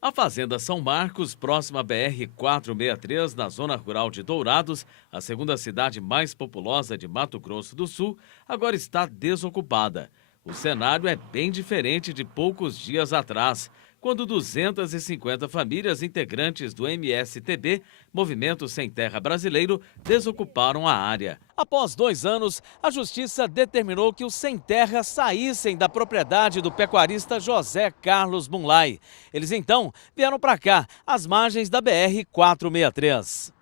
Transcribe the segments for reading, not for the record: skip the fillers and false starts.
A Fazenda São Marcos, próxima à BR-463, na zona rural de Dourados, a segunda cidade mais populosa de Mato Grosso do Sul, agora está desocupada. O cenário é bem diferente de poucos dias atrás, quando 250 famílias integrantes do MSTB, Movimento Sem Terra Brasileiro, desocuparam a área. Após 2 anos, a Justiça determinou que os sem terra saíssem da propriedade do pecuarista José Carlos Bunlai. Eles então vieram para cá, às margens da BR-463.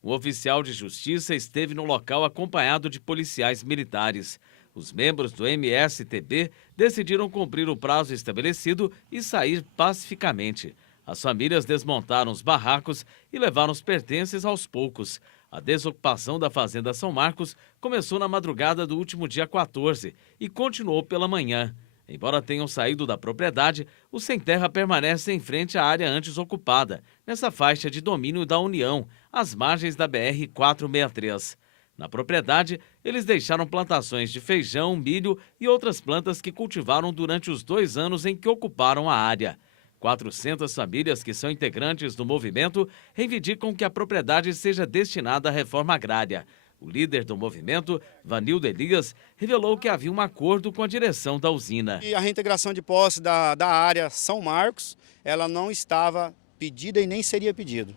O oficial de justiça esteve no local acompanhado de policiais militares. Os membros do MSTB decidiram cumprir o prazo estabelecido e sair pacificamente. As famílias desmontaram os barracos e levaram os pertences aos poucos. A desocupação da Fazenda São Marcos começou na madrugada do último dia 14 e continuou pela manhã. Embora tenham saído da propriedade, os sem terra permanecem em frente à área antes ocupada, nessa faixa de domínio da União, às margens da BR-463. Na propriedade, eles deixaram plantações de feijão, milho e outras plantas que cultivaram durante os 2 anos em que ocuparam a área. 400 famílias que são integrantes do movimento reivindicam que a propriedade seja destinada à reforma agrária. O líder do movimento, Vanildo Elias, revelou que havia um acordo com a direção da usina. E a reintegração de posse da área São Marcos, ela não estava pedida e nem seria pedido,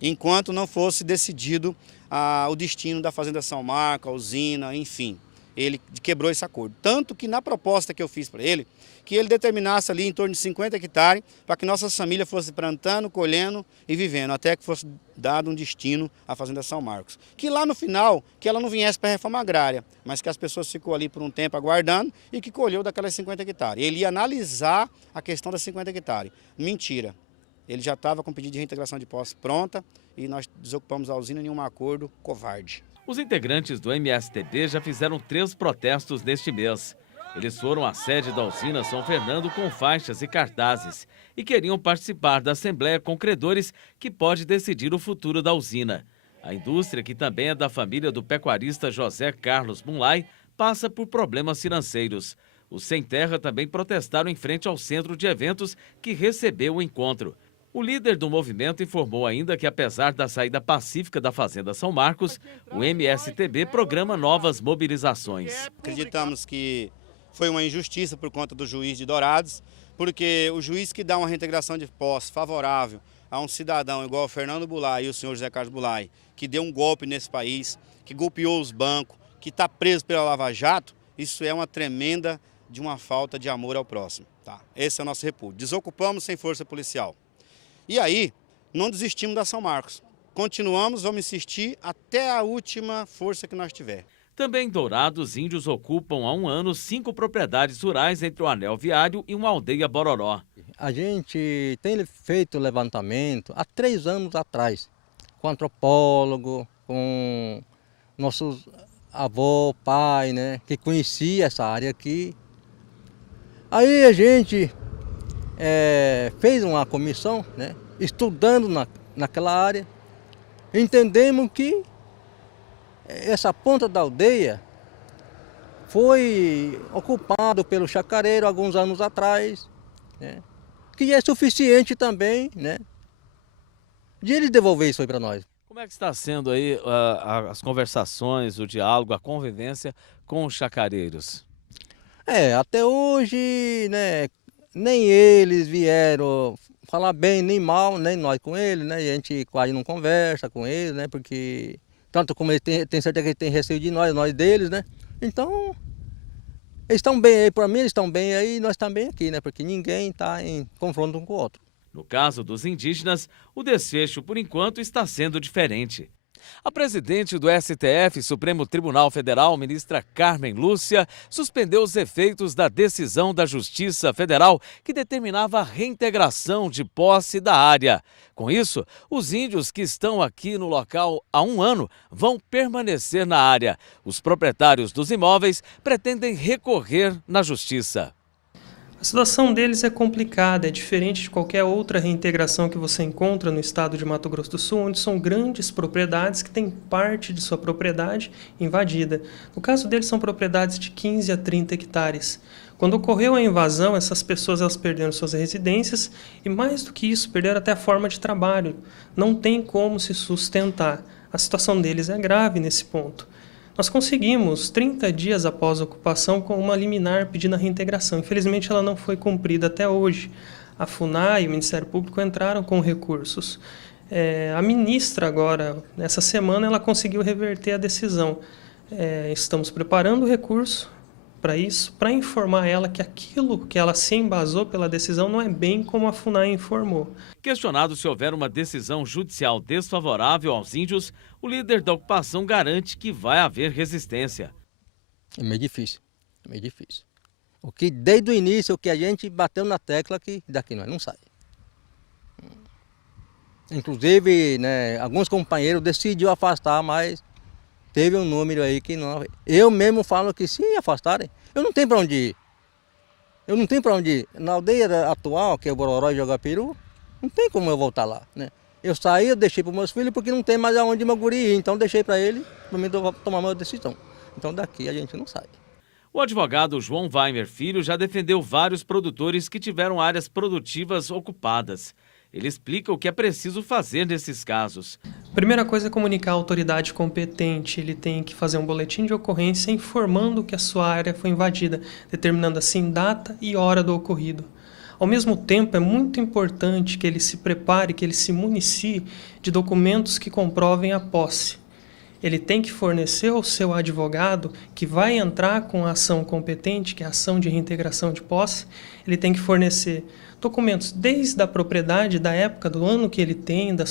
enquanto não fosse decidido o destino da Fazenda São Marcos, a usina, enfim. Ele quebrou esse acordo. Tanto que na proposta que eu fiz para ele, que ele determinasse ali em torno de 50 hectares para que nossas famílias fossem plantando, colhendo e vivendo, até que fosse dado um destino à Fazenda São Marcos. Que lá no final, que ela não viesse para a reforma agrária, mas que as pessoas ficou ali por um tempo aguardando e que colheu daquelas 50 hectares. Ele ia analisar a questão das 50 hectares. Mentira. Ele já estava com o pedido de reintegração de posse pronta e nós desocupamos a usina em um acordo covarde. Os integrantes do MSTB já fizeram 3 protestos neste mês. Eles foram à sede da usina São Fernando com faixas e cartazes e queriam participar da assembleia com credores que pode decidir o futuro da usina. A indústria, que também é da família do pecuarista José Carlos Bunlai, passa por problemas financeiros. Os sem terra também protestaram em frente ao centro de eventos que recebeu o encontro. O líder do movimento informou ainda que, apesar da saída pacífica da Fazenda São Marcos, o MSTB programa novas mobilizações. Acreditamos que foi uma injustiça por conta do juiz de Dourados, porque o juiz que dá uma reintegração de posse favorável a um cidadão igual o Fernando Bunlai e o senhor José Carlos Bunlai, que deu um golpe nesse país, que golpeou os bancos, que está preso pela Lava Jato, isso é uma tremenda de uma falta de amor ao próximo. Tá? Esse é o nosso repúdio. Desocupamos sem força policial. E aí, não desistimos da São Marcos. Continuamos, vamos insistir até a última força que nós tiver. Também em Dourados, índios ocupam há 1 ano 5 propriedades rurais entre o anel viário e uma aldeia Bororó. A gente tem feito levantamento há 3 anos atrás, com antropólogo, com nossos avô, pai, né, que conhecia essa área aqui. Aí a gente fez uma comissão, né, estudando naquela área, entendemos que essa ponta da aldeia foi ocupado pelo chacareiro alguns anos atrás, né, que é suficiente também, né, de eles devolver isso aí para nós. Como é que está sendo aí as conversações, o diálogo, a convivência com os chacareiros? Até hoje, né, nem eles vieram falar bem nem mal, nem nós com eles, né? E a gente quase não conversa com eles, né? Porque tanto como eles tem certeza que eles têm receio de nós deles, né? Então, eles estão bem aí, para mim eles estão bem aí e nós também aqui, né? Porque ninguém está em confronto um com o outro. No caso dos indígenas, o desfecho, por enquanto, está sendo diferente. A presidente do STF, Supremo Tribunal Federal, ministra Carmen Lúcia, suspendeu os efeitos da decisão da Justiça Federal que determinava a reintegração de posse da área. Com isso, os índios que estão aqui no local há 1 ano vão permanecer na área. Os proprietários dos imóveis pretendem recorrer na Justiça. A situação deles é complicada, é diferente de qualquer outra reintegração que você encontra no estado de Mato Grosso do Sul, onde são grandes propriedades que têm parte de sua propriedade invadida. No caso deles, são propriedades de 15 a 30 hectares. Quando ocorreu a invasão, essas pessoas elas perderam suas residências e, mais do que isso, perderam até a forma de trabalho. Não tem como se sustentar. A situação deles é grave nesse ponto. Nós conseguimos, 30 dias após a ocupação, com uma liminar pedindo a reintegração. Infelizmente, ela não foi cumprida até hoje. A FUNAI e o Ministério Público entraram com recursos. A ministra, agora, nessa semana, ela conseguiu reverter a decisão. Estamos preparando o recurso para isso, para informar ela que aquilo que ela se embasou pela decisão não é bem como a FUNAI informou. Questionado se houver uma decisão judicial desfavorável aos índios, o líder da ocupação garante que vai haver resistência. É meio difícil, é meio difícil. O que desde o início, o que a gente bateu na tecla, que daqui nós não sai. Inclusive, né, alguns companheiros decidiram afastar, mas teve um número aí que não... Eu mesmo falo que se afastarem, eu não tenho para onde ir. Eu não tenho para onde ir. Na aldeia atual, que é o Bororó e Jogapiru, não tem como eu voltar lá, né? Eu saí, eu deixei para os meus filhos porque não tem mais aonde meu guri ir. Então deixei para ele, para mim tomar uma decisão. Então daqui a gente não sai. O advogado João Weimer Filho já defendeu vários produtores que tiveram áreas produtivas ocupadas. Ele explica o que é preciso fazer nesses casos. A primeira coisa é comunicar à autoridade competente. Ele tem que fazer um boletim de ocorrência informando que a sua área foi invadida, determinando assim data e hora do ocorrido. Ao mesmo tempo, é muito importante que ele se prepare, que ele se municie de documentos que comprovem a posse. Ele tem que fornecer ao seu advogado, que vai entrar com a ação competente, que é a ação de reintegração de posse, ele tem que fornecer documentos desde a propriedade, da época, do ano que ele tem, do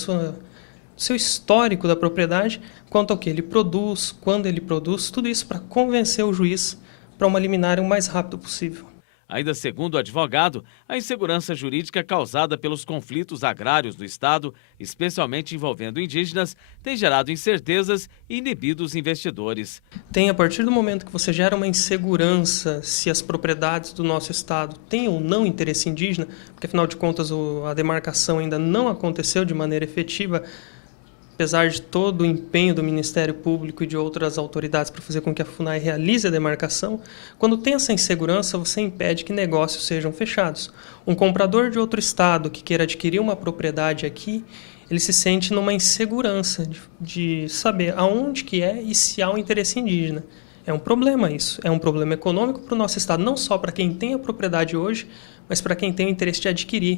seu histórico da propriedade, quanto ao que ele produz, quando ele produz, tudo isso para convencer o juiz para uma liminar o mais rápido possível. Ainda segundo o advogado, a insegurança jurídica causada pelos conflitos agrários do Estado, especialmente envolvendo indígenas, tem gerado incertezas e inibido os investidores. A partir do momento que você gera uma insegurança se as propriedades do nosso Estado têm ou não interesse indígena, porque afinal de contas a demarcação ainda não aconteceu de maneira efetiva, apesar de todo o empenho do Ministério Público e de outras autoridades para fazer com que a FUNAI realize a demarcação, quando tem essa insegurança, você impede que negócios sejam fechados. Um comprador de outro estado que queira adquirir uma propriedade aqui, ele se sente numa insegurança de saber aonde que é e se há um interesse indígena. É um problema isso, é um problema econômico para o nosso estado, não só para quem tem a propriedade hoje, mas para quem tem o interesse de adquirir.